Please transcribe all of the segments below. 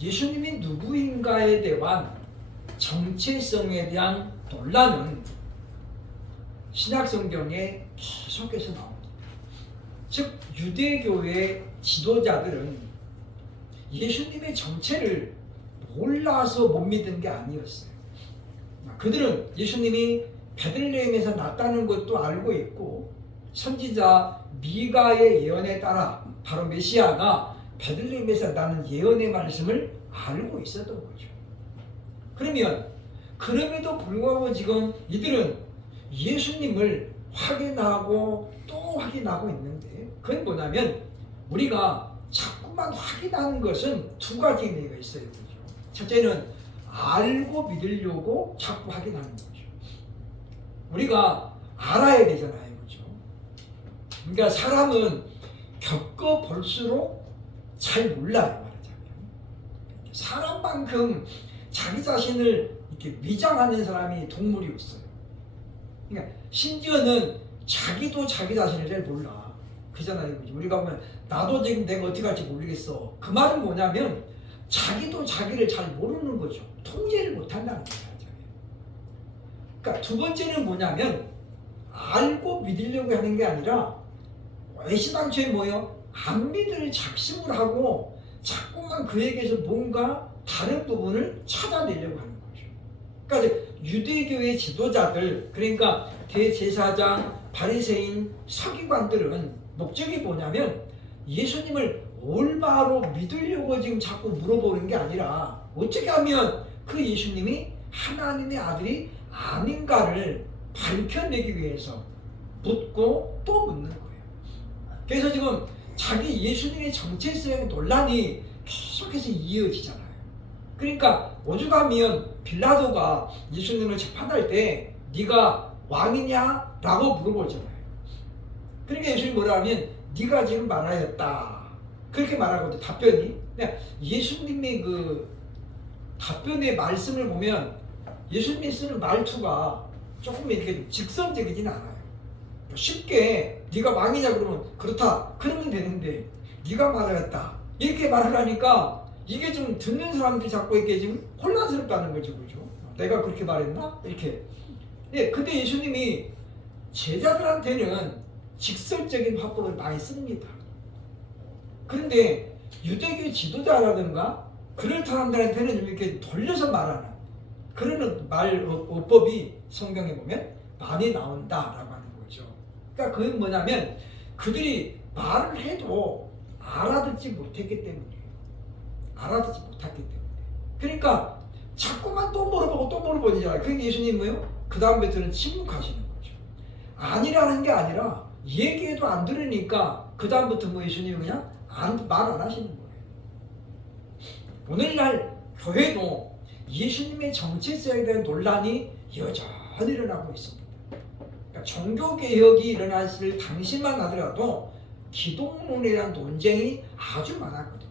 예수님이 누구인가에 대한 정체성에 대한 논란은 신약성경에 계속해서 나옵니다. 즉 유대교의 지도자들은 예수님의 정체를 몰라서 못 믿은 게 아니었어요. 그들은 예수님이 베들레헴에서 났다는 것도 알고 있고 선지자 미가의 예언에 따라 바로 메시아가 베들레헴에서 나는 예언의 말씀을 알고 있었던 거죠. 그러면 그럼에도 불구하고 지금 이들은 예수님을 확인하고 또 확인하고 있는데 그건 뭐냐면 우리가 자꾸만 확인하는 것은 두 가지 의미가 있어요. 그죠? 첫째는 알고 믿으려고 자꾸 확인하는 거죠. 우리가 알아야 되잖아요. 그죠? 그러니까 사람은 겪어볼수록 잘 몰라요. 말하자면. 사람만큼 자기 자신을 이렇게 위장하는 사람이 동물이 없어요. 그러니까 심지어는 자기도 자기 자신을 잘 몰라. 그잖아요. 그죠? 우리가 보면 나도 지금 내가 어떻게 할지 모르겠어. 그 말은 뭐냐면 자기도 자기를 잘 모르는 거죠. 통제를 못한다는 거예요. 그러니까 두 번째는 뭐냐면 알고 믿으려고 하는 게 아니라 애시당초에 뭐예요? 안 믿을 작심을 하고 자꾸만 그에게서 뭔가 다른 부분을 찾아내려고 하는 거죠. 그러니까 유대교의 지도자들, 그러니까 대제사장, 바리새인, 서기관들은 목적이 뭐냐면 예수님을 올바로 믿으려고 지금 자꾸 물어보는 게 아니라 어떻게 하면 그 예수님이 하나님의 아들이 아닌가를 밝혀내기 위해서 묻고 또 묻는 거예요. 그래서 지금 자기 예수님의 정체성의 논란이 계속해서 이어지잖아요. 그러니까 오죽하면 빌라도가 예수님을 재판할 때 네가 왕이냐? 라고 물어보잖아요. 그러니까 예수님이 뭐라 하면 네가 지금 말하였다. 그렇게 말하거든요. 답변이. 예수님의 그 답변의 말씀을 보면 예수님이 쓰는 말투가 조금 이렇게 직선적이진 않아요. 쉽게 네가 왕이냐 그러면 그렇다. 그러면 되는데 네가 말하였다. 이렇게 말을 하니까 이게 좀 듣는 사람들이 자꾸 이렇게 지금 혼란스럽다는 거죠. 그죠? 내가 그렇게 말했나? 이렇게. 네, 근데 예수님이 제자들한테는 직설적인 화법을 많이 씁니다. 그런데 유대교 지도자라든가 그런 사람들한테는 이렇게 돌려서 말하는 그런 어법이 성경에 보면 많이 나온다라고 하는 거죠. 그러니까 그건 뭐냐면 그들이 말을 해도 알아듣지 못했기 때문이에요. 알아듣지 못했기 때문에. 그러니까 자꾸만 또 물어보고 또 물어보잖아요. 그게 예수님 뭐예요? 그 다음부터는 침묵하시는 거죠. 아니라는 게 아니라 얘기해도 안 들으니까 그 다음부터 뭐 예수님은 그냥 말 안 하시는 거예요. 오늘날 교회도 예수님의 정체성에 대한 논란이 여전히 일어나고 있습니다. 그러니까 종교개혁이 일어났을 당시만 하더라도 기독론에 대한 논쟁이 아주 많았거든요.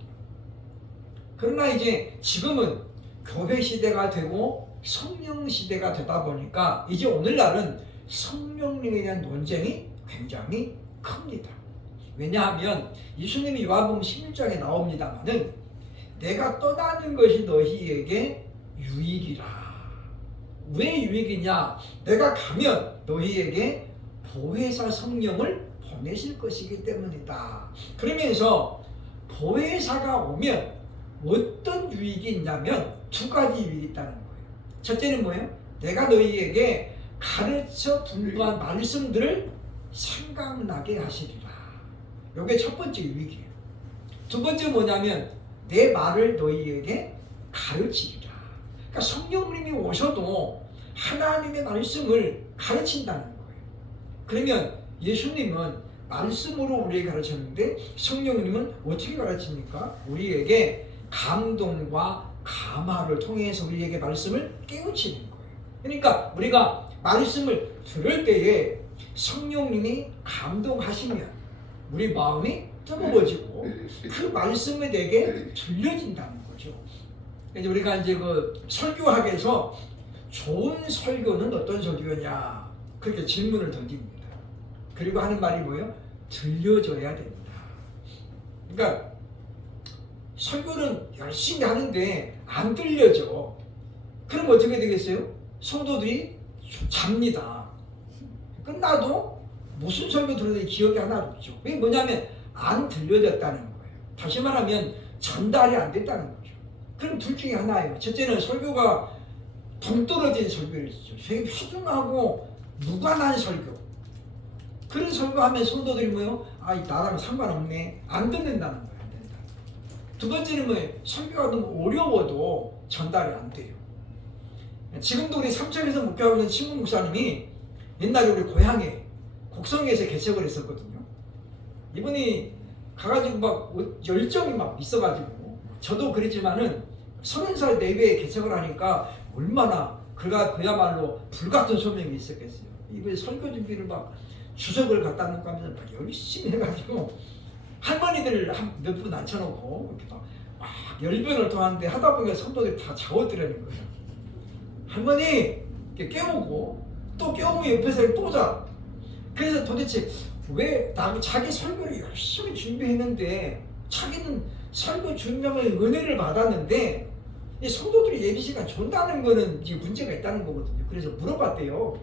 그러나 이제 지금은 교회 시대가 되고 성령 시대가 되다 보니까 이제 오늘날은 성령님에 대한 논쟁이 굉장히 큽니다. 왜냐하면 예수님이 요한복음 16장에 나옵니다마는 내가 떠나는 것이 너희에게 유익이라. 왜 유익이냐? 내가 가면 너희에게 보혜사 성령을 보내실 것이기 때문이다. 그러면서 보혜사가 오면 어떤 유익이 있냐면 두 가지 유익이 있다는 거예요. 첫째는 뭐예요? 내가 너희에게 가르쳐 분부한 말씀들을 생각나게 하시리라. 이게 첫 번째 유익이에요. 두 번째 뭐냐면 내 말을 너희에게 가르치리라. 그러니까 성령님이 오셔도 하나님의 말씀을 가르친다는 거예요. 그러면 예수님은 말씀으로 우리에게 가르쳤는데 성령님은 어떻게 가르칩니까? 우리에게 감동과 감화를 통해서 우리에게 말씀을 깨우치는 거예요. 그러니까 우리가 말씀을 들을 때에 성령님이 감동하시면 우리 마음이 뜨거워지고 그 말씀이 내게 들려진다는 거죠. 이제 우리가 이제 그 설교학에서 좋은 설교는 어떤 설교냐 그렇게 질문을 던집니다. 그리고 하는 말이 뭐예요? 들려줘야 됩니다. 그러니까 설교는 열심히 하는데 안 들려져. 그럼 어떻게 되겠어요? 성도들이 잡니다. 끝나도 무슨 설교 들었는지 기억이 하나도 없죠. 그게 뭐냐면 안 들려졌다는 거예요. 다시 말하면 전달이 안 됐다는 거죠. 그럼 둘 중에 하나예요. 첫째는 설교가 동떨어진 설교였죠. 되게 회중하고 무관한 설교. 그런 설교하면 성도들이 뭐예요? 아, 나랑 상관없네. 안 듣는다는 거예요. 안 된다. 두 번째는 뭐예요? 설교가 너무 어려워도 전달이 안 돼요. 지금도 우리 삼척에서 목회하고 있는 친구 목사님이 옛날에 우리 고향에 곡성에서 개척을 했었거든요. 이분이 가가지고 막 열정이 막 있어가지고 저도 그랬지만은 30살 내외에 개척을 하니까 얼마나 그야말로 불같은 소명이 있었겠어요. 이분이 설교 준비를 막 주석을 갖다 놓고 하면서 막 열심히 해가지고 할머니들 몇 분 앉혀놓고 이렇게 막 열변을 토하는데 하다 보니까 성도들이 다 자고들라는 거예요. 할머니 깨우고 또 깨우면 옆에서 또 자. 그래서 도대체 왜 자기 설교를 열심히 준비했는데 자기는 설교 준비하면 은혜를 받았는데 이 성도들이 예비 시간 준다는 거는 이게 문제가 있다는 거거든요. 그래서 물어봤대요.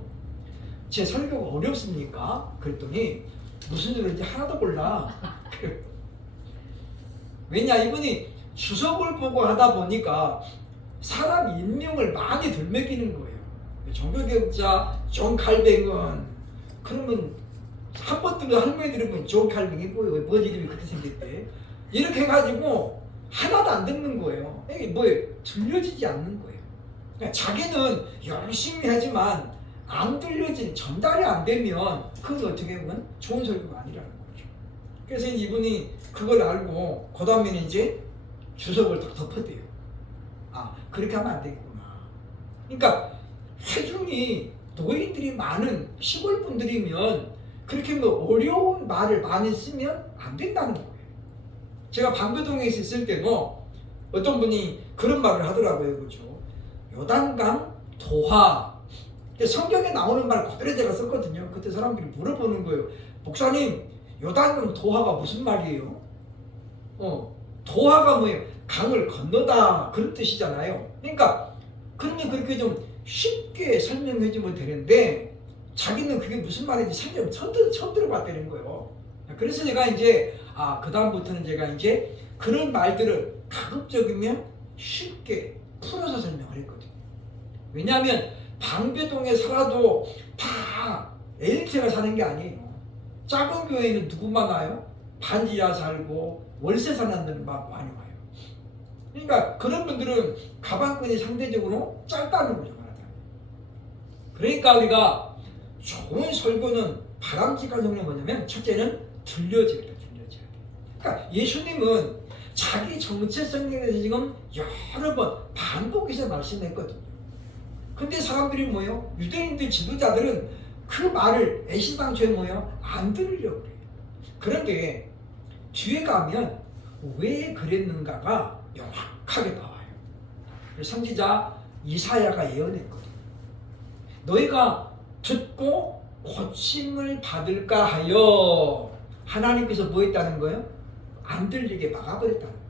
제 설교가 어렵습니까? 그랬더니 무슨 소리인지 하나도 몰라. 왜냐, 이분이 주석을 보고 하다 보니까 사람 인명을 많이 들먹이는 거예요. 종교개혁자 존 칼뱅은 그러면 한 번 들으면 할머니 들으면 존 칼뱅이 뭐예요? 뭔 이름이 그렇게 생겼대? 이렇게 해가지고 하나도 안 듣는 거예요. 이게 뭐예요? 들려지지 않는 거예요. 그러니까 자기는 열심히 하지만 안 들려진, 전달이 안 되면 그건 어떻게 보면 좋은 설교가 아니라는 거죠. 그래서 이분이 그걸 알고 그 다음에는 이제 주석을 딱 덮었대요. 아, 그렇게 하면 안 되겠구나. 그러니까 회중이 노인들이 많은 시골 분들이면 그렇게 뭐 어려운 말을 많이 쓰면 안 된다는 거예요. 제가 방배동에 있을 때도 어떤 분이 그런 말을 하더라고요. 그죠? 요단강 도화. 성경에 나오는 말 그대로 제가 썼거든요. 그때 사람들이 물어보는 거예요. 목사님, 요단강 도화가 무슨 말이에요? 도화가 뭐예요? 강을 건너다, 그런 뜻이잖아요. 그러니까 그러면 그렇게 좀 쉽게 설명해 주면 되는데 자기는 그게 무슨 말인지 처음 들어봤다는 거예요. 그래서 제가 이제 그 다음부터는 제가 이제 그런 말들을 가급적이면 쉽게 풀어서 설명을 했거든요. 왜냐하면 방배동에 살아도 다 엘리트가 사는 게 아니에요. 작은 교회는 누구만 와요? 반지하 살고 월세 사는 분들 많이 와요. 그러니까 그런 분들은 가방끈이 상대적으로 짧다는 거죠. 그러니까 우리가 좋은 설교는 바람직한 설교는 뭐냐면 첫째는 들려져야 돼. 그러니까 예수님은 자기 정체성에 대해서 지금 여러 번 반복해서 말씀했거든요. 근데 사람들이 뭐예요? 유대인들 지도자들은 그 말을 애시당초에 뭐예요? 안 들으려고 그래요. 그런데 뒤에 가면 왜 그랬는가가 명확하게 나와요. 선지자 이사야가 예언했거든요. 너희가 듣고 고침을 받을까 하여 하나님께서 뭐 했다는 거예요? 안 들리게 막아버렸다는 거예요.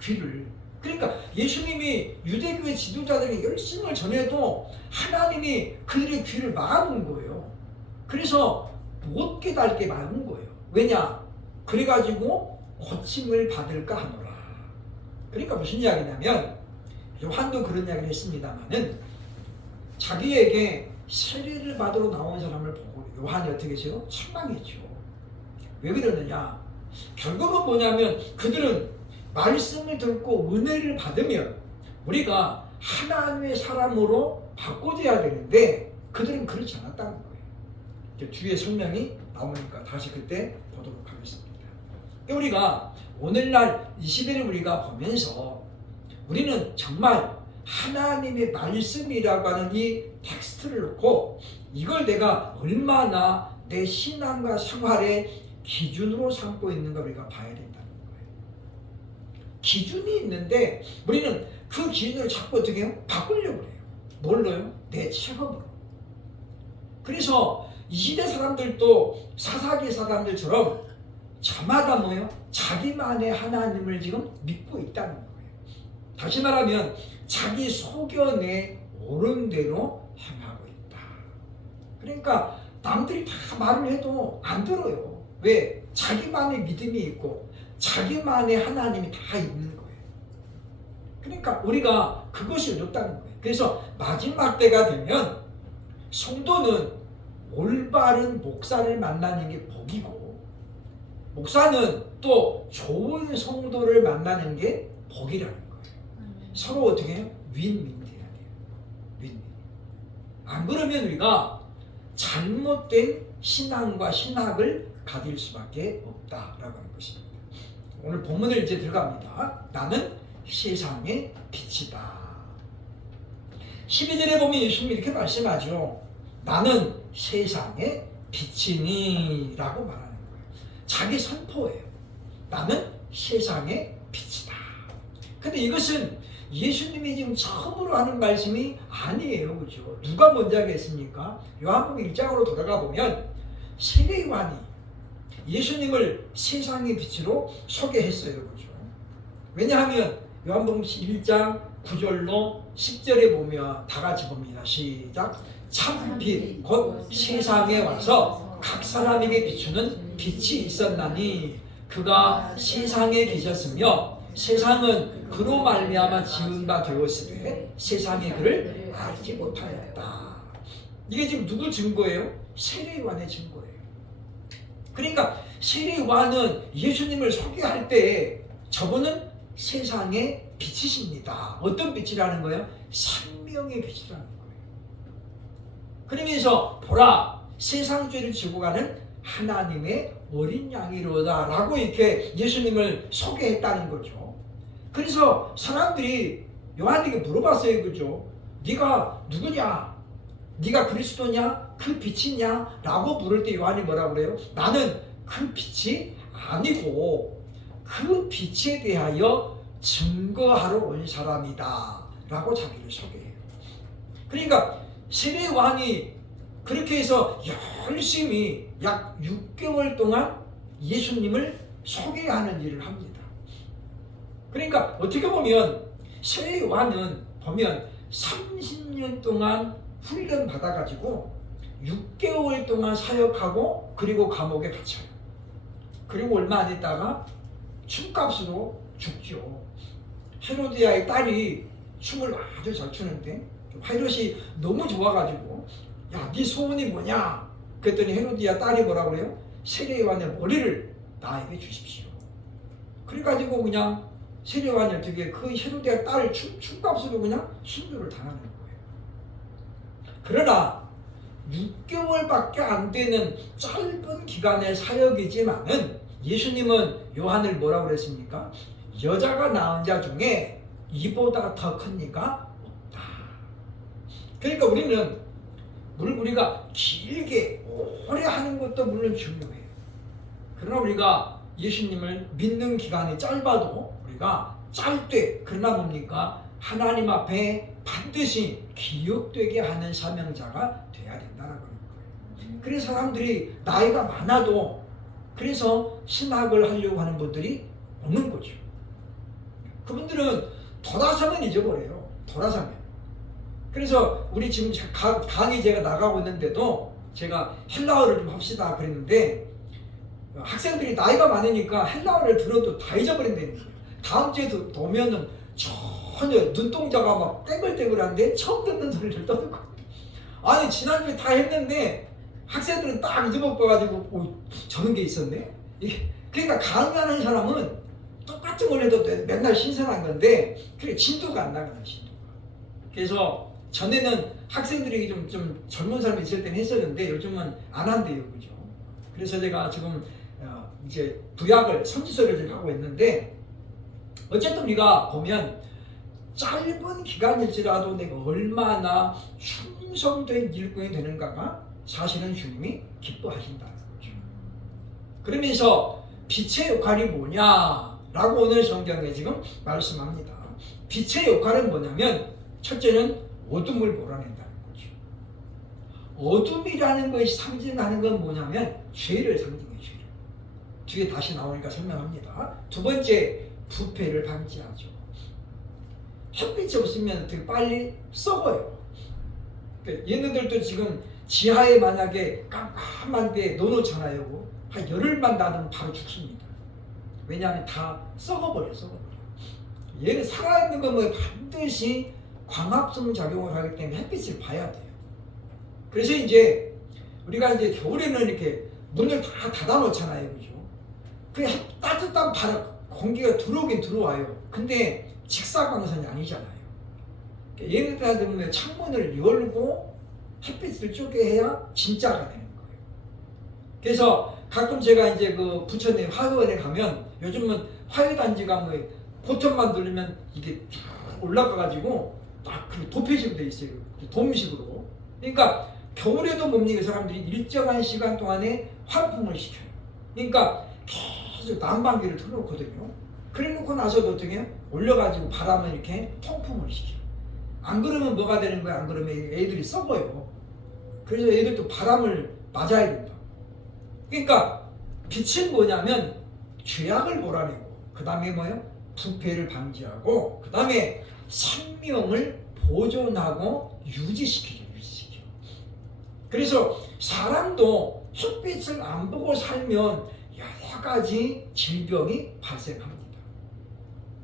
귀를. 그러니까 예수님이 유대교의 지도자들이 열심을 전해도 하나님이 그들의 귀를 막아놓은 거예요. 그래서 못 깨닫게 막은 거예요. 왜냐? 그래가지고 고침을 받을까 하노라. 그러니까 무슨 이야기냐면 요한도 그런 이야기를 했습니다마는 자기에게 세례를 받으러 나온 사람을 보고 요한이 어떻게 했어요? 책망했죠. 왜 그러느냐? 결국은 뭐냐면 그들은 말씀을 듣고 은혜를 받으면 우리가 하나님의 사람으로 바꿔줘야 되는데 그들은 그렇지 않았다는 거예요. 뒤에 설명이 나오니까 다시 그때 보도록 하겠습니다. 우리가 오늘날 이 시대를 우리가 보면서 우리는 정말 하나님의 말씀이라고 하는 이 텍스트를 놓고 이걸 내가 얼마나 내 신앙과 생활의 기준으로 삼고 있는가 우리가 봐야 된다는 거예요. 기준이 있는데 우리는 그 기준을 자꾸 어떻게 해요? 바꾸려고 해요. 뭘로요? 내 체험으로. 그래서 이 시대 사람들도 사사기 사람들처럼 저마다 뭐예요? 자기만의 하나님을 지금 믿고 있다는 거예요. 다시 말하면 자기 소견에 옳은 대로 행하고 있다. 그러니까 남들이 다 말을 해도 안 들어요. 왜? 자기만의 믿음이 있고 자기만의 하나님이 다 있는 거예요. 그러니까 우리가 그것이 어렵다는 거예요. 그래서 마지막 때가 되면 성도는 올바른 목사를 만나는 게 복이고, 목사는 또 좋은 성도를 만나는 게 복이라는 거예요. 서로 어떻게 해요? 윈윈 돼야 돼요. 윈윈. 안 그러면 우리가 잘못된 신앙과 신학을 가질 수밖에 없다라고 하는 것입니다. 오늘 본문을 이제 들어갑니다. 나는 세상의 빛이다. 12절에 보면 예수님이 이렇게 말씀하죠. 나는 세상의 빛이니 라고 말하는 거예요. 자기 선포예요. 나는 세상의 빛이다. 근데 이것은 예수님이 지금 처음으로 하는 말씀이 아니에요. 그죠? 누가 먼저 하겠습니까? 요한복음 1장으로 돌아가 보면 세례요한이 예수님을 세상의 빛으로 소개했어요. 그죠? 왜냐하면 요한복음 1장 9절로 10절에 보면 다 같이 봅니다. 시작. 참빛 곧 세상에 와서 각 사람에게 비추는 빛이 있었나니 그가 세상에 계셨으며 세상은 그로 말미암아 지은 바 되었으되 세상이 그를 알지 못하였다. 이게 지금 누구 증거예요? 세례요한의 증거예요. 그러니까 세례요한은 예수님을 소개할 때 저분은 세상의 빛이십니다. 어떤 빛이라는 거예요? 생명의 빛이라는 거예요. 그러면서 보라 세상 죄를 지고 가는 하나님의 어린 양이로다 라고 이렇게 예수님을 소개했다는 거죠. 그래서 사람들이 요한에게 물어봤어요. 그죠? 네가 누구냐? 네가 그리스도냐? 그 빛이냐? 라고 물을 때 요한이 뭐라고 그래요? 나는 그 빛이 아니고 그 빛에 대하여 증거하러 온 사람이다 라고 자기를 소개해요. 그러니까 세례 요한이 그렇게 해서 열심히 약 6개월 동안 예수님을 소개하는 일을 합니다. 그러니까 어떻게 보면 세례 요한은 보면 30년 동안 훈련 받아가지고 6개월 동안 사역하고 그리고 감옥에 갇혀요. 그리고 얼마 안 있다가 춤값으로 죽죠. 헤로디아의 딸이 춤을 아주 잘 추는데 헤롯이 너무 좋아가지고 야, 네 소원이 뭐냐? 그랬더니 헤로디아 딸이 뭐라고 그래요? 세례 요한의 머리를 나에게 주십시오. 그래가지고 그냥 세례 요한이 어떻게 그 헤로디아 딸 춤값으로 그냥 순교를 당하는 거예요. 그러나 6개월밖에 안 되는 짧은 기간의 사역이지만은 예수님은 요한을 뭐라고 그랬습니까? 여자가 낳은 자 중에 이보다 더 큰 이가 없다. 그러니까 우리가 길게 오래 하는 것도 물론 중요해요. 그러나 우리가 예수님을 믿는 기간이 짧아도 우리가 짧되 그러나 뭡니까? 하나님 앞에 반드시 기억되게 하는 사명자가 돼야 된다는 거예요. 그래서 사람들이 나이가 많아도 그래서 신학을 하려고 하는 분들이 없는 거죠. 그분들은 돌아서면 잊어버려요. 돌아서면. 그래서 우리 지금 강의 제가 나가고 있는데도 제가 헬라어를 좀 합시다 그랬는데 학생들이 나이가 많으니까 헬라어를 들어도 다 잊어버린다는 거예요. 다음 주에 오면은 전혀 눈동자가 막 땡글땡글한데 처음 듣는 소리를 떠는 거예요. 아니 지난주에 다 했는데 학생들은 딱 잊어먹어가지고 저런 게 있었네. 그러니까 강의하는 사람은 똑같은 걸 해도 맨날 신선한 건데 그게 진도가 안 나가는 진도가. 그래서 전에는 학생들이 좀 젊은 사람이 있을 때는 했었는데 요즘은 안 한대요. 그죠? 그래서 제가 지금 이제 부약을 선지서를 지금 하고 있는데 어쨌든 우리가 보면 짧은 기간일지라도 내가 얼마나 충성된 일꾼이 되는가가 사실은 주님이 기뻐하신다는 거죠. 그러면서 빛의 역할이 뭐냐라고 오늘 성경에 지금 말씀합니다. 빛의 역할은 뭐냐면 첫째는 어둠을 몰아낸다는 거죠. 어둠이라는 것이 상징하는 건 뭐냐면 죄를 상징해요. 죄를. 뒤에 다시 나오니까 설명합니다. 두 번째, 부패를 방지하죠. 햇빛이 없으면 되게 빨리 썩어요. 그러니까 얘네들도 지금 지하에 만약에 깜깜한 데 넣어놓잖아요. 한 열흘만 놔두면 바로 죽습니다. 왜냐하면 다 썩어버려. 얘는 살아있는 건 반드시 광합성 작용을 하기 때문에 햇빛을 봐야 돼요. 그래서 이제 우리가 이제 겨울에는 이렇게 문을 다 닫아놓잖아요. 그죠? 그 따뜻한 바람, 공기가 들어오긴 들어와요. 근데 직사광선이 아니잖아요. 얘네들한테 창문을 열고 햇빛을 쬐게 해야 진짜가 되는 거예요. 그래서 가끔 제가 이제 그 부천에 화요원에 가면 요즘은 화요단지가 뭐 버튼만 누르면 이게 쭉 올라가가지고 딱 그 도표식으로 돼 있어요. 돔식으로. 그러니까 겨울에도 뭡니까 사람들이 일정한 시간 동안에 환풍을 시켜요. 그러니까 계속 난방기를 틀어놓거든요. 그래놓고 나서도 어떻게 해요? 올려가지고 바람을 이렇게 통풍을 시켜요. 안 그러면 뭐가 되는 거야? 안 그러면 애들이 썩어요. 그래서 애들도 바람을 맞아야 된다. 그러니까 빛은 뭐냐면 죄악을 몰아내고, 그 다음에 뭐예요? 부패를 방지하고, 그 다음에 생명을 보존하고 유지시키죠. 그래서 사람도 햇빛을 안 보고 살면 여러 가지 질병이 발생합니다.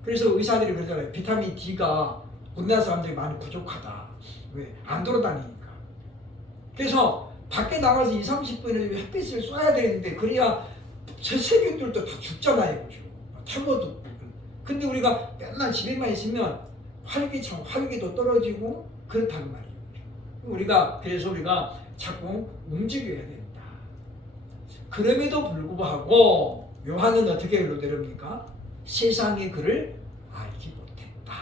그래서 의사들이 그러잖아요. 비타민 D가 우리나라 사람들이 많이 부족하다. 왜? 안 돌아다니니까. 그래서 밖에 나가서 20-30분을 햇빛을 쏴야 되는데 그래야 제 세균들도 다 죽잖아요. 그죠? 태워도. 근데 우리가 맨날 집에만 있으면 활기도 떨어지고 그렇단 말이에요. 그래서 우리가 자꾸 움직여야 된다. 그럼에도 불구하고 요한은 어떻게 내려옵니까? 세상이 그를 알지 못했다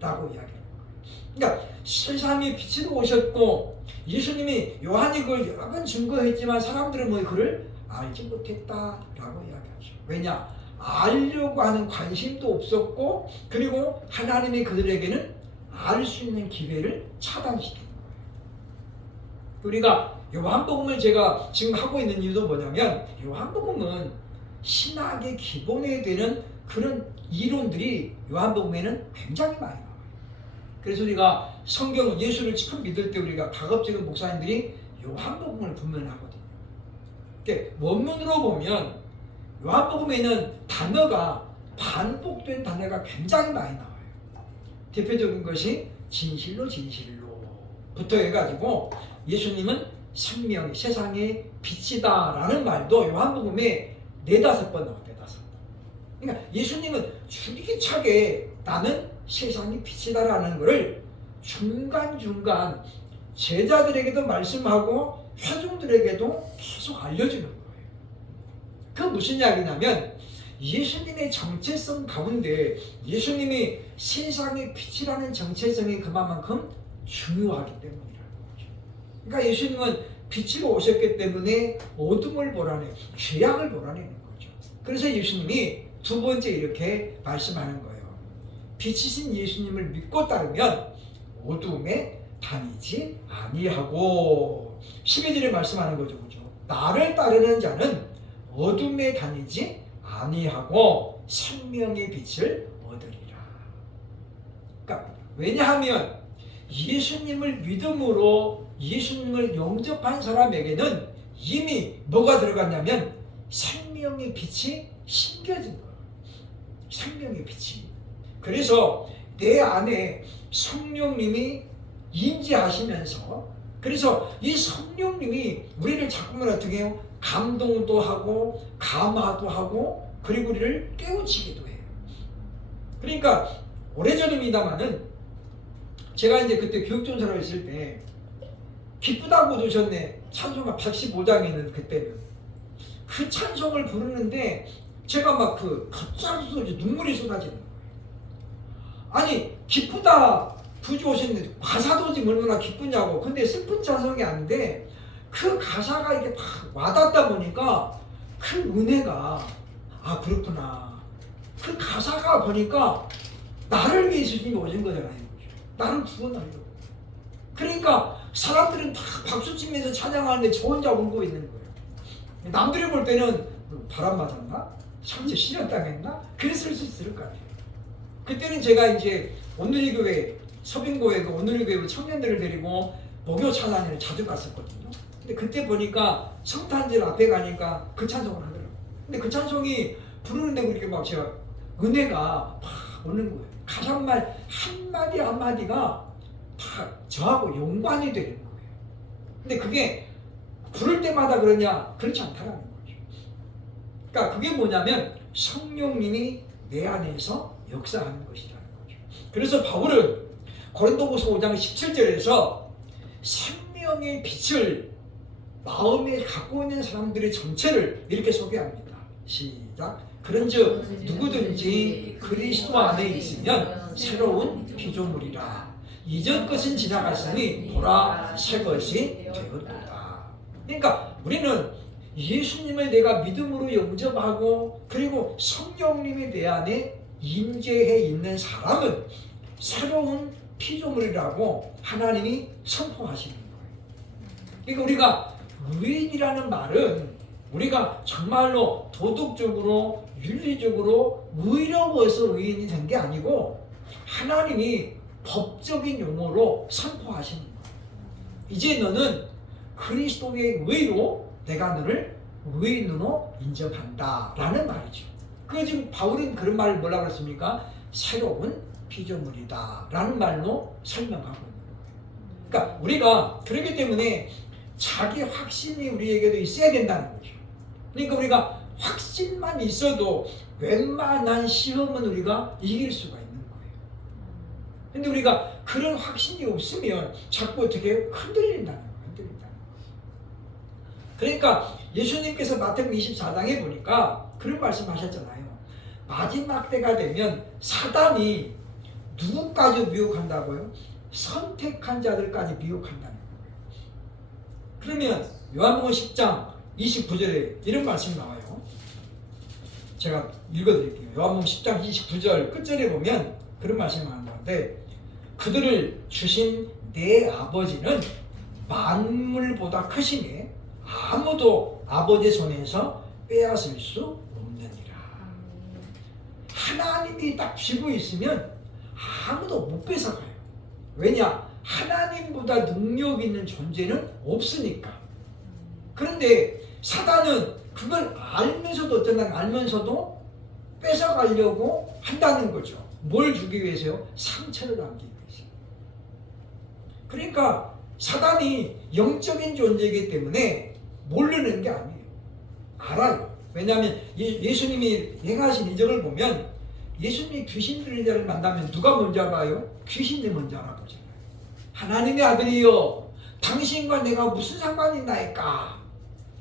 라고 이야기하는 거예요. 그러니까 세상에 빛으로 오셨고 예수님이 요한이 그걸 여러 번 증거했지만 사람들은 뭐 그를 알지 못했다 라고 이야기하죠. 왜냐? 알려고 하는 관심도 없었고, 그리고 하나님이 그들에게는 알 수 있는 기회를 차단시키는 거예요. 우리가 요한복음을 제가 지금 하고 있는 이유도 뭐냐면, 요한복음은 신학의 기본에 되는 그런 이론들이 요한복음에는 굉장히 많이 나와요. 그래서 우리가 성경 예수를 처음 믿을 때 우리가 가급적인 목사님들이 요한복음을 분명하거든요. 원문으로 보면 요한복음에는 단어가 반복된 단어가 굉장히 많이 나와요. 대표적인 것이 진실로 부터 해가지고 예수님은 생명이 세상의 빛이다 라는 말도 요한복음에 4-5번 나와요. 4-5번. 그러니까 예수님은 줄기차게 나는 세상의 빛이다 라는 것을 중간중간 제자들에게도 말씀하고 회중들에게도 계속 알려주는 거예요. 그 무슨 이야기냐면 예수님의 정체성 가운데 예수님이 세상의 빛이라는 정체성이 그만큼 중요하기 때문이라는 거죠. 그러니까 예수님은 빛으로 오셨기 때문에 어둠을 몰아내고 죄악을 몰아내는 거죠. 그래서 예수님이 두 번째 이렇게 말씀하는 거예요. 빛이신 예수님을 믿고 따르면 어둠에 다니지 아니하고, 12절에 말씀하는 거죠. 그죠? 나를 따르는 자는 어둠에 다니지 아니하고 생명의 빛을 얻으리라. 그러니까 왜냐하면 예수님을 믿음으로 예수님을 영접한 사람에게는 이미 뭐가 들어갔냐면 생명의 빛이 심겨진 거예요. 생명의 빛이. 그래서 내 안에 성령님이 임재하시면서, 그래서 이 성령님이 우리를 자꾸만 어떻게 해요? 감동도 하고 감화도 하고 그리고 우리를 깨우치기도 해요. 그러니까 오래전입니다마는 제가 이제 그때 교육전사로 있을 때 기쁘다고 주셨네 찬송가 85장에는 그때는 그 찬송을 부르는데 제가 막 갑자기 눈물이 쏟아지는 거예요. 아니 기쁘다 구주 오셨는데 가사도 지금 얼마나 기쁘냐고. 근데 슬픈 찬송이 아닌데 그 가사가 이렇게 딱 와닿다 보니까 그 은혜가, 아 그렇구나, 그 가사가 보니까 나를 위해 예수님이 오신 거잖아요. 나를 구원하려고. 그러니까 사람들은 다 박수치면서 찬양하는데 저 혼자 울고 있는 거예요. 남들이 볼 때는 바람 맞았나? 성체 실현당했나? 그랬을 수 있을 것 같아요. 그때는 제가 이제 오늘의 교회 서빙고에 그 오늘의 교회 청년들을 데리고 목요 찬양을 자주 갔었거든요. 근데 그때 보니까 성탄절 앞에 가니까 그 찬송을 하더라고요. 근데 그 찬송이 부르는데 이렇게 막 제가 은혜가 막 오는 거예요. 가사말 한마디 한마디가 다 저하고 연관이 되는 거예요. 근데 그게 부를 때마다 그러냐? 그렇지 않다라는 거죠. 그러니까 그게 뭐냐면 성령님이 내 안에서 역사하는 것이라는 거죠. 그래서 바울은 고린도후서 5장 17절에서 생명의 빛을 마음에 갖고 있는 사람들의 전체를 이렇게 소개합니다. 시작. 그런즉 누구든지 그리스도 안에 있으면 새로운 피조물이라. 이전 것은 지나갔으니 보라 새 것이 되었도다. 그러니까 우리는 예수님을 내가 믿음으로 영접하고 그리고 성령님이 내 안에 임재해 있는 사람은 새로운 피조물이라고 하나님이 선포하시는 거예요. 그러니까 우리가 의인이라는 말은 우리가 정말로 도덕적으로 윤리적으로 의로워서 의인이 된 게 아니고 하나님이 법적인 용어로 선포하시는 거예요. 이제 너는 그리스도의 의로 내가 너를 의인으로 인정한다 라는 말이죠. 그래서 지금 바울은 그런 말을 뭐라고 했습니까? 새로운 피조물이다 라는 말로 설명하고 있는 거예요. 그러니까 우리가 그렇기 때문에 자기 확신이 우리에게도 있어야 된다는 거죠. 그러니까 우리가 확신만 있어도 웬만한 시험은 우리가 이길 수가 있는 거예요. 근데 우리가 그런 확신이 없으면 자꾸 어떻게 흔들린다는 거예요. 그러니까 예수님께서 마태복음 24장에 보니까 그런 말씀하셨잖아요. 마지막 때가 되면 사단이 누구까지 미혹한다고요? 선택한 자들까지 미혹한다는 거예요. 그러면 요한복음 10장 29절에 이런 말씀이 나와요. 제가 읽어드릴게요. 요한복음 10장 29절 끝절에 보면 그런 말씀이 나오는데 그들을 주신 내 아버지는 만물보다 크시니 아무도 아버지 손에서 빼앗을 수 없느니라. 하나님이 딱 쥐고 있으면 아무도 못 뺏어가요. 왜냐? 하나님보다 능력 있는 존재는 없으니까. 그런데 사단은 그걸 알면서도 어쩌나 알면서도 뺏어가려고 한다는 거죠. 뭘 주기 위해서요? 상처를 남기기 위해서. 그러니까 사단이 영적인 존재이기 때문에 모르는 게 아니에요. 알아요. 왜냐하면 예수님이 행하신 이적을 보면 예수님이 귀신 들린 자를 만나면 누가 먼저 알아요? 귀신이 먼저 알아보잖아요. 하나님의 아들이요 당신과 내가 무슨 상관이 있나이까.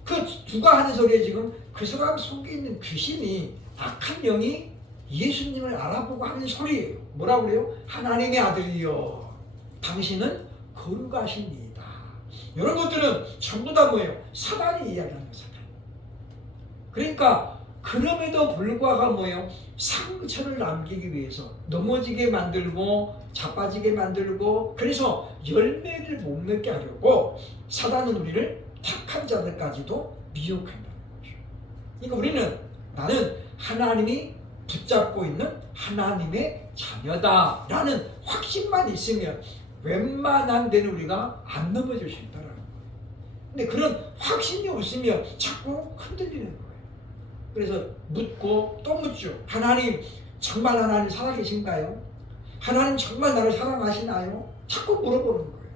그 누가 하는 소리에 지금 그 사람 속에 있는 귀신이 악한 영이 예수님을 알아보고 하는 소리예요. 뭐라고 그래요? 하나님의 아들이요 당신은 거룩하시니이다. 이런 것들은 전부 다 뭐예요? 사단이 이야기하는 거예요. 사단. 그러니까 그럼에도 불구하고 뭐예요? 상처를 남기기 위해서 넘어지게 만들고 자빠지게 만들고 그래서 열매를 못 맺게 하려고 사단은 우리를 착한 자들까지도 미혹한다는 거죠. 그러니까 우리는 나는 하나님이 붙잡고 있는 하나님의 자녀다라는 확신만 있으면 웬만한 데는 우리가 안 넘어질 수 있다라는 거예요. 근데 그런 확신이 없으면 자꾸 흔들리는 거예요. 그래서 묻고 또 묻죠. 하나님 정말 하나님 살아계신가요? 하나님 정말 나를 사랑하시나요? 자꾸 물어보는 거예요.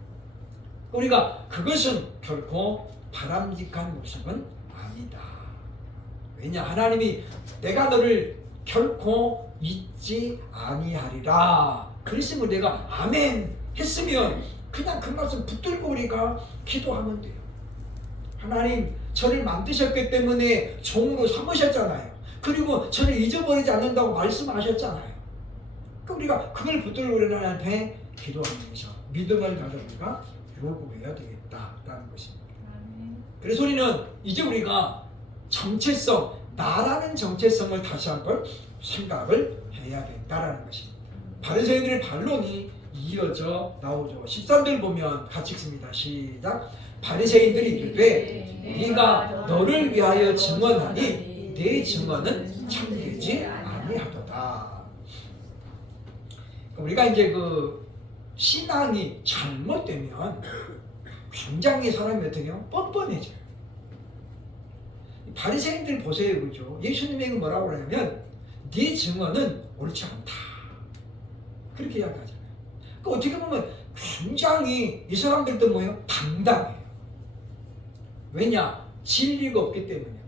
우리가 그것은 결코 바람직한 모습은 아니다. 왜냐? 하나님이 내가 너를 결코 잊지 아니하리라. 그랬으면 내가 아멘 했으면 그냥 그 말씀 붙들고 우리가 기도하면 돼요. 하나님 저를 만드셨기 때문에 종으로 삼으셨잖아요. 그리고 저를 잊어버리지 않는다고 말씀하셨잖아요. 그러니까 우리가 그걸 붙들고 하나님한테 기도하면서 믿음을 가져 우리가 요구해야 되겠다라는 것입니다. 그래서 우리는 이제 우리가 정체성, 나라는 정체성을 다시 한번 생각을 해야 된다라는 것입니다. 바리새인들의 반론이 이어져 나오죠. 13절 보면 같이 읽습니다. 시작. 바리새인들이 이르되 우리가 너를 위하여 증언하니 내 증언은 참되지 아니하도다. 우리가 이제 그 신앙이 잘못되면 굉장히 사람이 어떻게 해요? 뻔뻔해져요. 바리새인들 보세요, 그죠? 예수님이 뭐라고 그러냐면 네 증언은 옳지 않다. 그렇게 이야기하잖아요. 그러니까 어떻게 보면 굉장히 이 사람들도 뭐예요? 당당해요. 왜냐? 진리가 없기 때문에.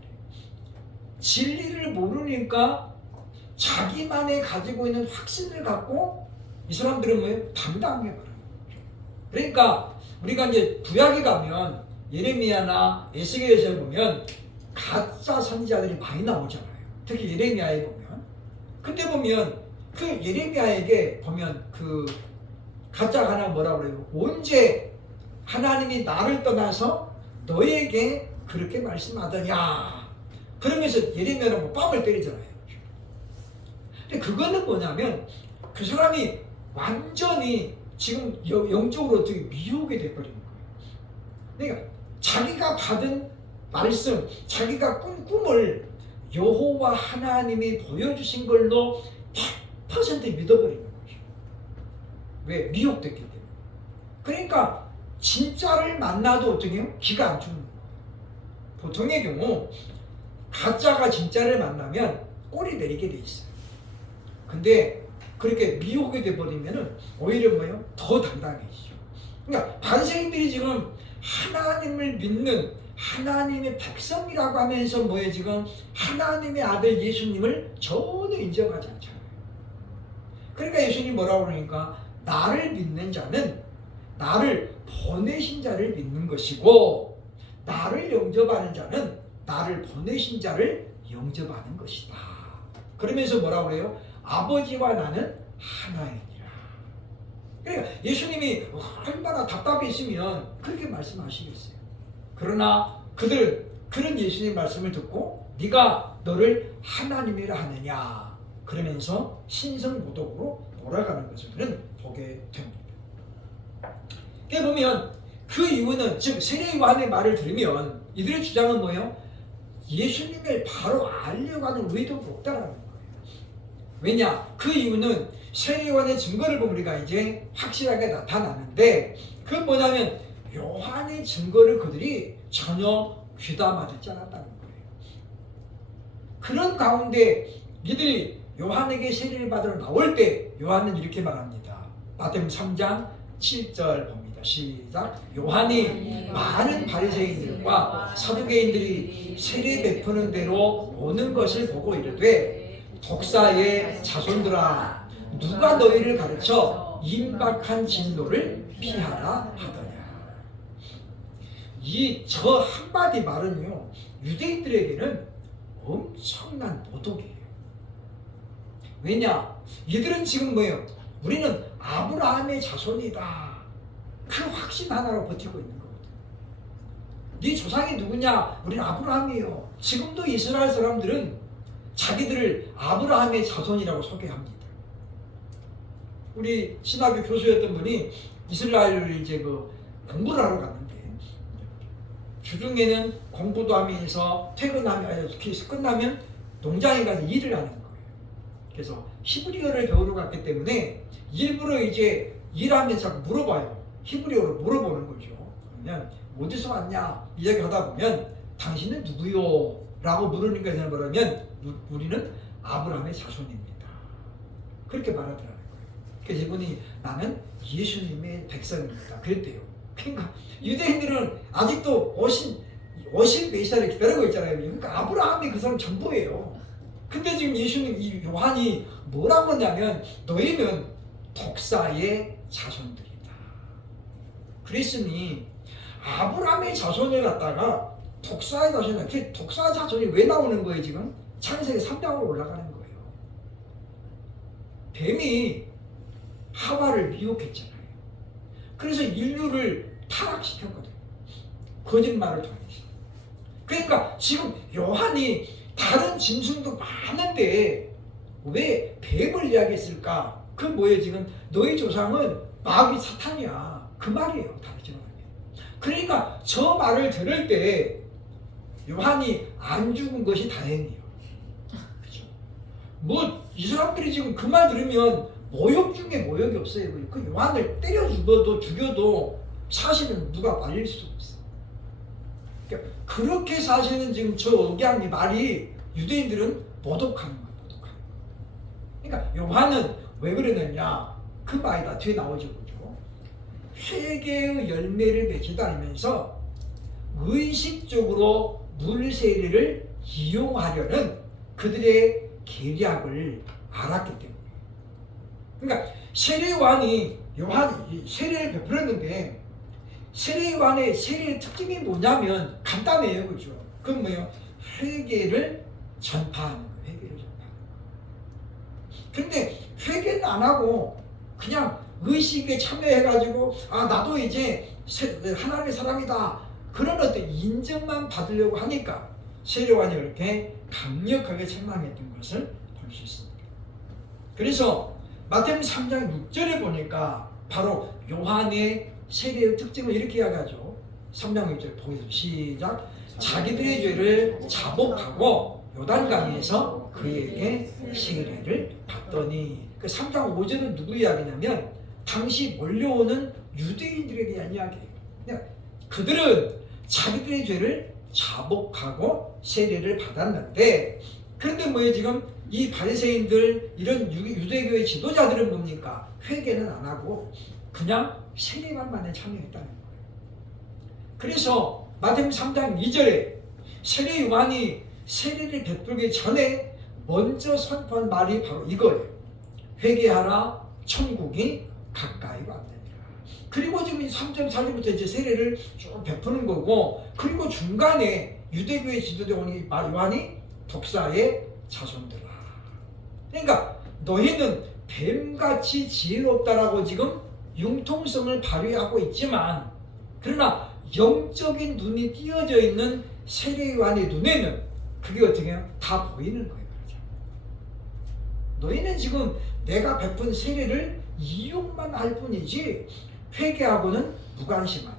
진리를 모르니까 자기만의 가지고 있는 확신을 갖고 이 사람들은 뭐예요? 당당해 버려요. 그러니까 우리가 이제 구약에 가면 예레미야나 에스겔에서 보면 가짜 선지자들이 많이 나오잖아요. 특히 예레미야에 보면. 근데 보면 그 예레미야에게 보면 그 가짜가 하나 뭐라고 그래요? 언제 하나님이 나를 떠나서 너에게 그렇게 말씀하더냐. 그러면서 예레미야는 뭐 뺨을 때리잖아요. 근데 그거는 뭐냐면 그 사람이 완전히 지금 영적으로 어떻게 미혹이 돼버리는 거예요. 그러니까 자기가 받은 말씀, 자기가 꾼 꿈을 여호와 하나님이 보여주신 걸로 100% 믿어버리는 거죠. 왜? 미혹됐기 때문에. 그러니까 진짜를 만나도 어떻게 해요? 기가 안 죽는 거예요. 보통의 경우 가짜가 진짜를 만나면 꼬리 내리게 돼 있어요. 근데 그렇게 미혹이 돼버리면 오히려 뭐예요? 더 당당해지죠. 그러니까 바리새인들이 지금 하나님을 믿는 하나님의 백성이라고 하면서 뭐예요? 지금 하나님의 아들 예수님을 전혀 인정하지 않잖아요. 그러니까 예수님이 뭐라고 그러니까 나를 믿는 자는 나를 보내신 자를 믿는 것이고 나를 영접하는 자는 나를 보내신 자를 영접하는 것이다. 그러면서 뭐라고 그래요? 아버지와 나는 하나이니라. 그러니까 예수님이 얼마나 답답했으면 그렇게 말씀하시겠어요. 그러나 그들은 그런 예수님 말씀을 듣고 네가 너를 하나님이라 하느냐 그러면서 신성모독으로 돌아가는 것을 우리는 보게 됩니다. 여기 보면 그 이유는 즉 세례 요한의 말을 들으면 이들의 주장은 뭐예요? 예수님을 바로 알려고 하는 의도가 없다라는 거예요. 왜냐? 그 이유는 세례 요한의 증거를 보면 우리가 이제 확실하게 나타나는데 그건 뭐냐면 요한의 증거를 그들이 전혀 귀담아 듣지 않았다는 거예요. 그런 가운데 이들이 요한에게 세례를 받으러 나올 때 요한은 이렇게 말합니다. 마태복음 3장 7절 봅니다. 시작. 요한이 많은 바리새인들과 사두개인들이 세례 베푸는 대로 오는 것을 보고 이르되 독사의 자손들아 누가 너희를 가르쳐 임박한 진노를 피하라 하더냐. 이 저 한마디 말은요 유대인들에게는 엄청난 모독이에요. 왜냐? 이들은 지금 뭐예요? 우리는 아브라함의 자손이다. 그 확신 하나로 버티고 있는 거거든. 네 조상이 누구냐? 우리는 아브라함이에요. 지금도 이스라엘 사람들은 자기들을 아브라함의 자손이라고 소개합니다. 우리 신학교 교수였던 분이 이스라엘을 이제 그 공부를 하러 갔는데 주중에는 공부도 하면서 퇴근하면 끝나면 농장에 가서 일을 하는 거예요. 그래서 히브리어를 배우러 갔기 때문에 일부러 이제 일하면서 물어봐요. 히브리어로 물어보는 거죠. 그러면 어디서 왔냐 이야기 하다 보면 당신은 누구요? 라고 물으니까 저는 뭐라면 우리는 아브라함의 자손입니다. 그렇게 말하더라는 거예요. 그래서 이분이 나는 예수님의 백성입니다. 그랬대요. 그러니까 유대인들은 아직도 50몇 살을 기다리고 있잖아요. 그러니까 아브라함이 그 사람 전부예요. 근데 지금 예수님 이 요한이 뭐라고 하냐면 너희는 독사의 자손들이다. 그랬으니 아브라함의 자손을 갖다가 독사의 자손이 그 독사의 자손이 왜 나오는 거예요 지금? 창세기 3장으로 올라가는 거예요. 뱀이 하와를 미혹했잖아요. 그래서 인류를 타락시켰거든요. 거짓말을 통해서. 그러니까 지금 요한이 다른 짐승도 많은데 왜 뱀을 이야기했을까? 그 뭐예요 지금? 너희 조상은 마귀 사탄이야. 그 말이에요. 다르지 말하면. 그러니까 저 말을 들을 때 요한이 안 죽은 것이 다행이에요. 뭐 이 사람들이 지금 그 말 들으면 모욕 중에 모욕이 없어요. 그 요한을 때려 죽여도 사실은 누가 말릴 수 없어. 그러니까 그렇게 사실은 지금 저 억양이 말이 유대인들은 모독하는 거야, 모독하는 거야. 그러니까 요한은 왜 그러느냐? 그 말이 다 뒤에 나오죠, 그죠? 회개의 열매를 맺지 다니면서 의식적으로 물세례를 이용하려는 그들의 계략을 알았기 때문에. 그러니까 세례요한이 요한이 세례를 베풀었는데 세례요한의 세례의 특징이 뭐냐면 간단해요, 그죠? 그건 뭐예요? 회개를 전파하는 거예요. 회개를 전파하는 거예요. 근데 회개는 안 하고 그냥 의식에 참여해가지고 나도 이제 하나님의 사람이다 그런 어떤 인정만 받으려고 하니까 세례요한이 이렇게 강력하게 책망했던 것을 볼 수 있습니다. 그래서 마태복음 3장 6절에 보니까 바로 요한의 세례의 특징을 이렇게 이야기하죠. 3장 6절 보겠습니다. 시작. 자기들의 죄를 자복하고 요단강에서 그에게 세례를 받더니. 그 3장 5절은 누구 이야기냐면 당시 몰려오는 유대인들에 대한 이야기예요. 그들은 자기들의 죄를 자복하고 세례를 받았는데, 그런데 뭐예요? 지금 이 바리새인들 이런 유대교의 지도자들은 뭡니까? 회개는 안 하고 그냥 세례만에 참여했다는 거예요. 그래서 마태복음 3장 2절에 세례 요한이 세례를 베풀기 전에 먼저 선포한 말이 바로 이거예요. 회개하라, 천국이 가까이 왔느니라. 그리고 지금 3절 4절부터 이제 세례를 쭉 베푸는 거고, 그리고 중간에 유대교의 지도자 요한이 독사의 자손들아. 그러니까 너희는 뱀같이 지혜롭다라고 지금 융통성을 발휘하고 있지만, 그러나 영적인 눈이 띄어져 있는 세례 요한의 눈에는 그게 어떻게 해요? 다 보이는 거예요. 너희는 지금 내가 베푼 세례를 이용만 할 뿐이지 회개하고는 무관심하다.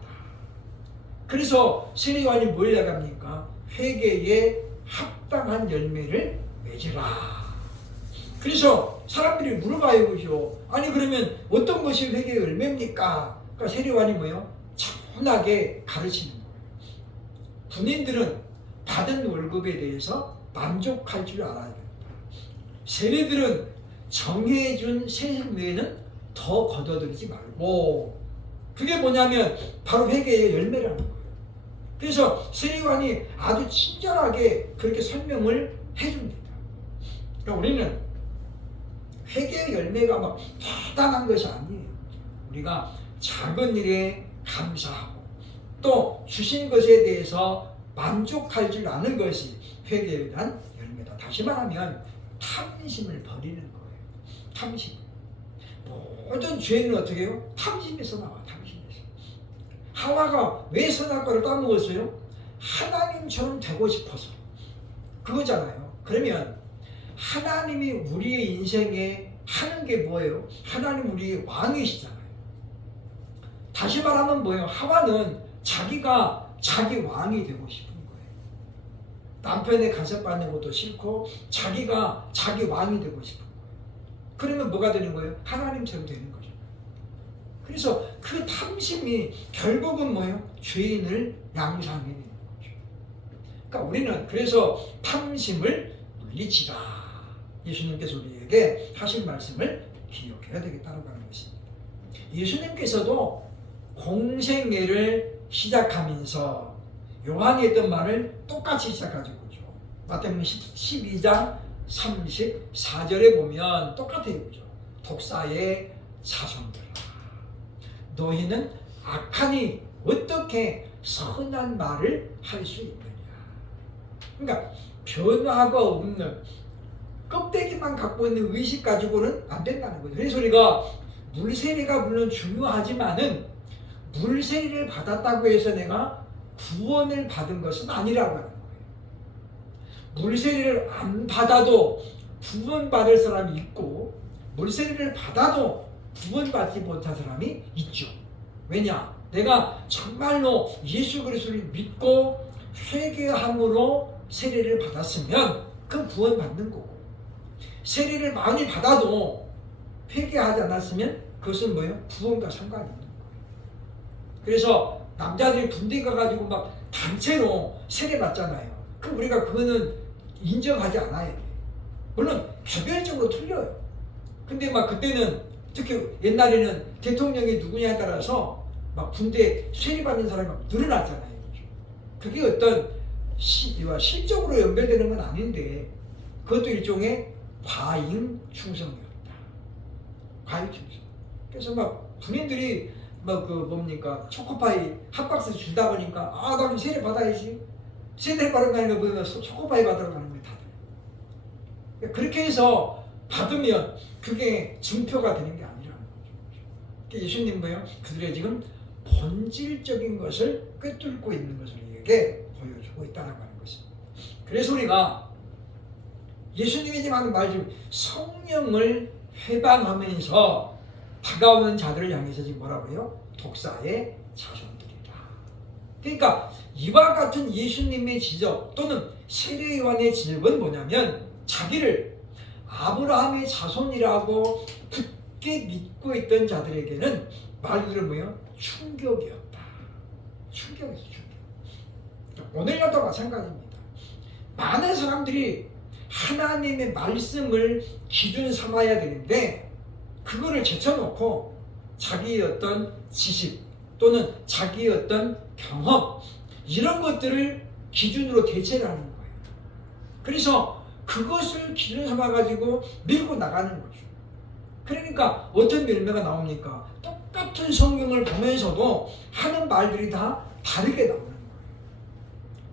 그래서 세례 요한이 뭘 이야기합니까? 회개에 합당한 열매를 맺으라. 그래서 사람들이 물어봐요, 그죠? 아니 그러면 어떤 것이 회개의 열매입니까? 그러니까 세례 요한이 뭐예요? 차분하게 가르치는 거예요. 군인들은 받은 월급에 대해서 만족할 줄 알아야 된다. 세례들은 정해준 세금 외에는 더 거둬들이지 말고, 그게 뭐냐면 바로 회개의 열매라는 거예요. 그래서 세례 요한이 아주 친절하게 그렇게 설명을 해줍니다. 그러니까 우리는 회개의 열매가 막 대단한 것이 아니에요. 우리가 작은 일에 감사하고 또 주신 것에 대해서 만족할 줄 아는 것이 회개에 대한 열매다. 다시 말하면 탐심을 버리는 거예요. 탐심. 모든 죄는 어떻게 해요? 탐심에서 나와. 탐심에서. 하와가 왜 선악과를 따먹었어요? 하나님처럼 되고 싶어서. 그거잖아요. 그러면 하나님이 우리의 인생에 하는 게 뭐예요? 하나님 우리의 왕이시잖아요. 다시 말하면 뭐예요? 하와는 자기가 자기 왕이 되고 싶은 거예요. 남편의 간섭받는 것도 싫고 자기가 자기 왕이 되고 싶은 거예요. 그러면 뭐가 되는 거예요? 하나님처럼 되는 거죠. 그래서 그 탐심이 결국은 뭐예요? 죄인을 양상해 내는 거죠. 그러니까 우리는 그래서 탐심을 물리치라. 예수님께서 우리에게 하신 말씀을 기억해야 되겠다는 것입니다. 예수님께서도 공생애를 시작하면서 요한이 했던 말을 똑같이 시작하죠. 마태복음 12장 34절에 보면 똑같아요. 그죠? 독사의 자손들아, 너희는 악하니 어떻게 선한 말을 할 수 있느냐. 그러니까 변화가 없는 껍데기만 갖고 있는 의식 가지고는 안 된다는 거죠. 그래서 우리가 물세례가 물론 중요하지만은 물세례를 받았다고 해서 내가 구원을 받은 것은 아니라고 하는 거예요. 물세례를 안 받아도 구원받을 사람이 있고 물세례를 받아도 구원받지 못한 사람이 있죠. 왜냐? 내가 정말로 예수 그리스도를 믿고 회개함으로 세례를 받았으면 그 구원받는 거고, 세례를 많이 받아도 회개하지 않았으면 그것은 뭐예요? 구원과 상관이 있는 거예요. 그래서 남자들이 군대 가가지고 막 단체로 세례 받잖아요. 그럼 우리가 그거는 인정하지 않아야 돼. 물론 개별적으로 틀려요. 근데 막 그때는 특히 옛날에는 대통령이 누구냐에 따라서 막 군대 세례 받는 사람이 막 늘어났잖아요. 그게 어떤 실적으로 연결되는 건 아닌데 그것도 일종의 과잉 충성이었다. 과잉 충성. 그래서 막 군인들이 막 그 뭡니까 초코파이 한 박스 주다 보니까 아 나는 세례 받아야지. 세례 받으러 가는 거 보면 초코파이 받으러 가는 거예요 다들. 그렇게 해서 받으면 그게 증표가 되는 게 아니라는 거죠. 예수님 뭐예요? 그들의 지금 본질적인 것을 꿰뚫고 있는 것을 우리에게 보여주고 있다는 것입니다. 그래서 우리가 예수님이 지금 하는 말 중 성령을 회방하면서 다가오는 자들을 향해서 지금 뭐라고 해요? 독사의 자손들이다. 그러니까 이와 같은 예수님의 지적 또는 세례요한의 지적은 뭐냐면 자기를 아브라함의 자손이라고 굳게 믿고 있던 자들에게는 말 그대로 뭐예요? 충격이었다. 충격이었어, 충격. 오늘날도 마찬가지입니다. 많은 사람들이 하나님의 말씀을 기준 삼아야 되는데 그거를 제쳐놓고 자기의 어떤 지식 또는 자기의 어떤 경험 이런 것들을 기준으로 대체를 하는 거예요. 그래서 그것을 기준 삼아가지고 밀고 나가는 거죠. 그러니까 어떤 열매가 나옵니까? 똑같은 성경을 보면서도 하는 말들이 다 다르게 나오는 거예요.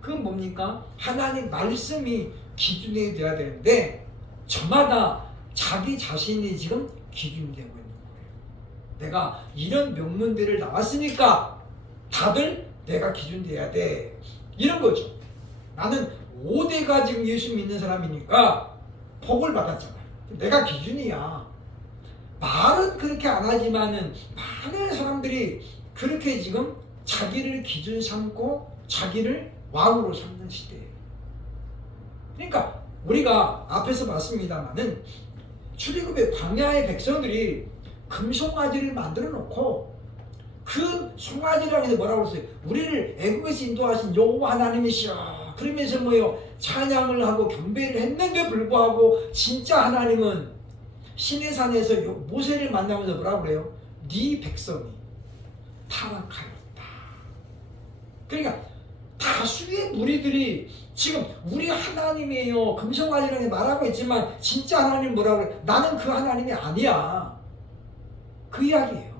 그건 뭡니까? 하나님 말씀이 기준이 되어야 되는데 저마다 자기 자신이 지금 기준이 되고 있는 거예요. 내가 이런 명문대를 나왔으니까 다들 내가 기준 돼야 돼. 이런 거죠. 나는 5대가 지금 예수 믿는 사람이니까 복을 받았잖아요. 내가 기준이야. 말은 그렇게 안 하지만은 많은 사람들이 그렇게 지금 자기를 기준 삼고 자기를 왕으로 삼는 시대예요. 그러니까 우리가 앞에서 봤습니다마는 출애굽의 광야의 백성들이 금송아지를 만들어 놓고 그 송아지라고 해서 뭐라고 했어요? 우리를 애국에서 인도하신 여호와 하나님이시여. 그러면서 뭐요? 찬양을 하고 경배를 했는데 불구하고 진짜 하나님은 시내산에서 모세를 만나면서 뭐라고 그래요? 네 백성이 타락하였다. 그러니까 다수의 무리들이 지금 우리 하나님이에요 금송아지라고 말하고 있지만 진짜 하나님 뭐라고 그래? 나는 그 하나님이 아니야. 그 이야기예요.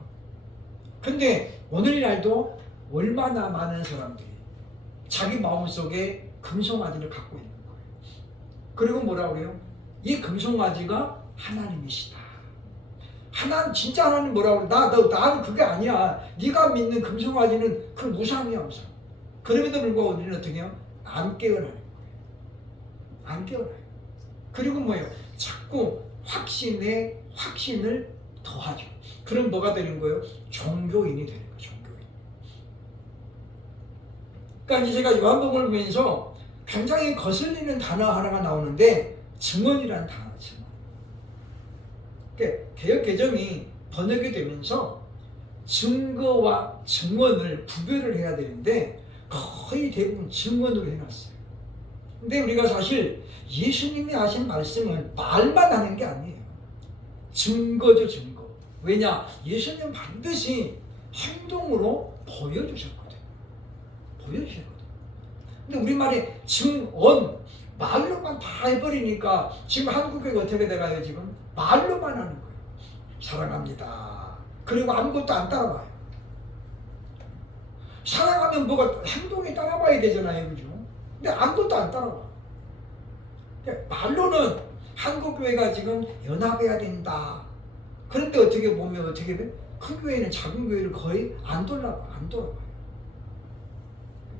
근데 오늘날도 얼마나 많은 사람들이 자기 마음속에 금송아지를 갖고 있는 거예요. 그리고 뭐라고 해요? 이 금송아지가 하나님이시다. 진짜 하나님 뭐라고 그래? 나는 그게 아니야. 네가 믿는 금송아지는 그 우상이야, 우상. 그럼에도 불구하고 우리는 어떻게 해요? 안 깨어나는 거예요. 안 깨어나요. 그리고 뭐예요? 자꾸 확신을 더하죠. 그럼 뭐가 되는 거예요? 종교인이 되는 거예요. 종교인. 그러니까 이제 제가 요한복음을 보면서 굉장히 거슬리는 단어 하나가 나오는데 증언이라는 단어, 증언. 그러니까 개역 개정이 번역이 되면서 증거와 증언을 구별을 해야 되는데 거의 대부분 증언으로 해놨어요. 근데 우리가 사실 예수님이 하신 말씀은 말만 하는 게 아니에요. 증거죠, 증거. 왜냐? 예수님은 반드시 행동으로 보여주셨거든요. 근데 우리말에 증언, 말로만 다 해버리니까 지금 한국교회가 어떻게 돼가요, 지금? 말로만 하는 거예요. 사랑합니다. 그리고 아무것도 안 따라와요. 사랑하면 뭐가 행동이 따라와야 되잖아요, 그죠? 근데 아무것도 안 따라와. 말로는 한국교회가 지금 연합해야 된다. 그런데 어떻게 보면 어떻게 돼? 큰 교회는 작은 교회를 거의 안 돌아봐요.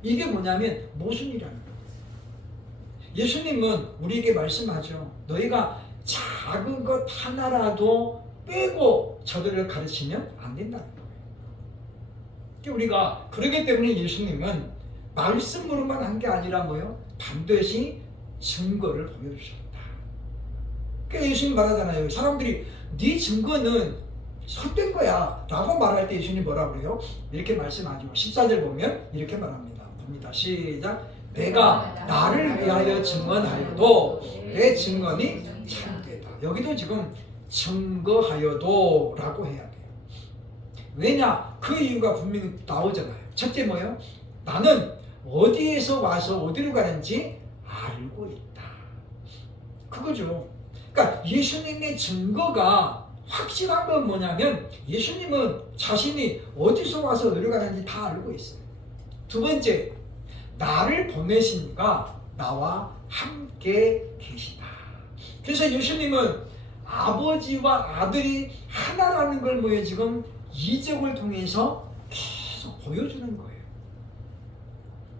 이게 뭐냐면 모순이라는 거예요. 예수님은 우리에게 말씀하죠. 너희가 작은 것 하나라도 빼고 저들을 가르치면 안 된다는 거예요. 우리가 그러기 때문에 예수님은 말씀으로만 한 게 아니라 뭐요? 반드시 증거를 보여주셨다. 그러니까 예수님 말하잖아요. 사람들이 네 증거는 헛된 거야 라고 말할 때 예수님 뭐라 그래요? 이렇게 말씀하죠. 14절 보면 이렇게 말합니다. 봅니다. 시작. 내가 나를 위하여 증언하여도 내 증언이 참되다. 여기도 지금 증거하여도 라고 해야 돼요. 왜냐? 그 이유가 분명히 나오잖아요. 첫째 뭐예요? 나는 어디에서 와서 어디로 가는지 알고 있다. 그거죠. 그러니까 예수님의 증거가 확실한 건 뭐냐면 예수님은 자신이 어디서 와서 어디로 가는지 다 알고 있어요. 두 번째, 나를 보내시니까 나와 함께 계시다. 그래서 예수님은 아버지와 아들이 하나라는 걸 뭐예요? 지금 이적을 통해서 계속 보여주는 거예요.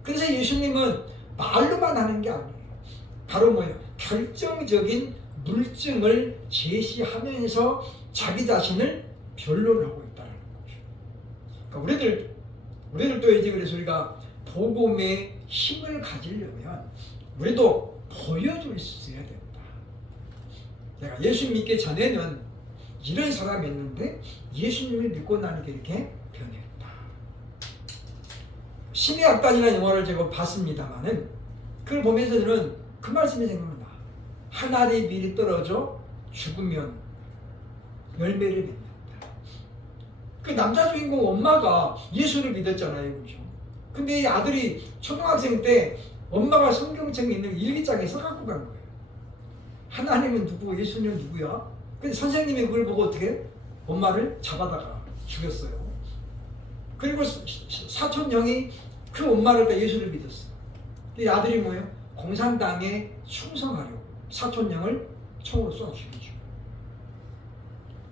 그래서 예수님은 말로만 하는 게 아니에요. 바로 뭐예요? 결정적인 물증을 제시하면서 자기 자신을 변론하고 있다는 거죠. 그러니까 우리들도 이제 그래서 우리가 복음의 힘을 가지려면 우리도 보여줄 수 있어야 된다. 내가 예수 믿기 전에는 이런 사람이었는데 예수님을 믿고 나니까 이렇게 변했다. 신의 악단이라는 영화를 제가 봤습니다만은 그걸 보면서 저는 그 말씀이 생각납니다. 한 알의 밀이 떨어져 죽으면 열매를 맺는다. 그 남자 주인공 엄마가 예수를 믿었잖아요. 그렇죠? 근데 이 아들이 초등학생 때 엄마가 성경책에 있는 일기장에 써갖고 간 거예요. 하나님은 누구, 예수님은 누구야? 근데 선생님이 그걸 보고 어떻게? 엄마를 잡아다가 죽였어요. 그리고 사촌 형이 그 엄마를 다 예수를 믿었어요. 이 아들이 뭐예요? 공산당에 충성하려고 사촌 형을 총으로 쏴 죽이죠.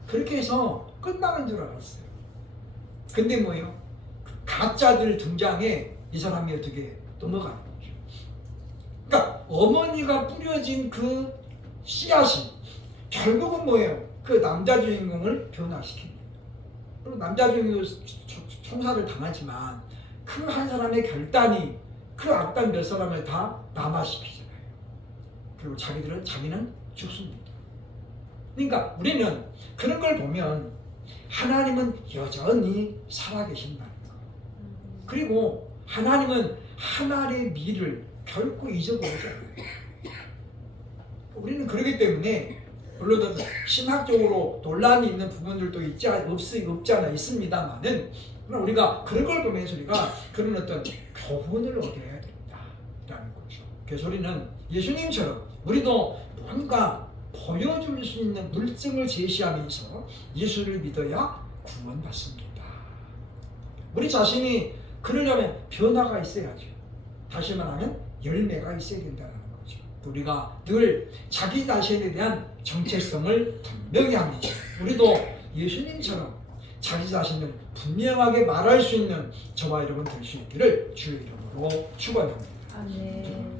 그렇게 해서 끝나는 줄 알았어요. 근데 뭐예요? 가짜들 등장에 이 사람이 어떻게 넘어가는 거죠. 그러니까 어머니가 뿌려진 그 씨앗이 결국은 뭐예요? 그 남자 주인공을 변화시킵니다. 그리고 남자 주인공도 총살을 당하지만 그 한 사람의 결단이 그 악당 몇 사람을 다 남아시키잖아요. 그리고 자기는 죽습니다. 그러니까 우리는 그런 걸 보면 하나님은 여전히 살아계신다는 거. 그리고 하나님은 하나의 미를 결코 잊어버리지 않아요. 우리는 그렇기 때문에 물론 신학적으로 논란이 있는 부분들도 없지 않아 있습니다만은 우리가 그런 걸 보면서 우리가 그런 어떤 교훈을 얻어야 된다라는 거죠. 그래서 우리는 예수님처럼 우리도 뭔가 보여줄 수 있는 물증을 제시하면서 예수를 믿어야 구원받습니다. 우리 자신이 그러려면 변화가 있어야죠. 다시 말하면 열매가 있어야 된다는 거죠. 우리가 늘 자기 자신에 대한 정체성을 분명히 하면서 우리도 예수님처럼 자기 자신을 분명하게 말할 수 있는 저와 여러분 될 수 있기를 주의 이름으로 축원합니다. 아멘.